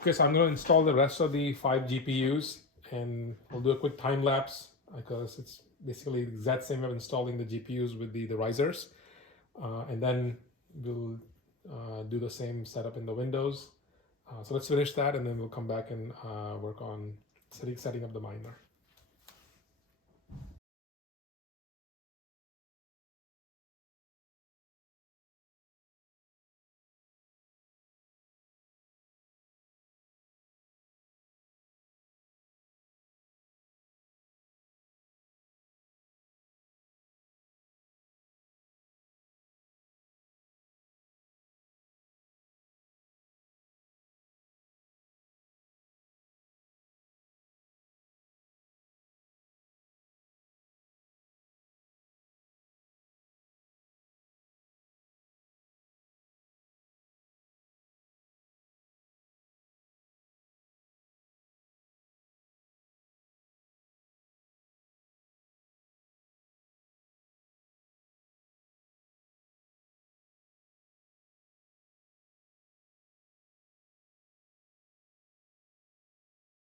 Okay, so I'm going to install the rest of the 5 GPUs, and we'll do a quick time lapse because it's basically the exact same way of installing the GPUs with the risers. And then we'll do the same setup in the Windows. So let's finish that, and then we'll come back and work on setting up the miner.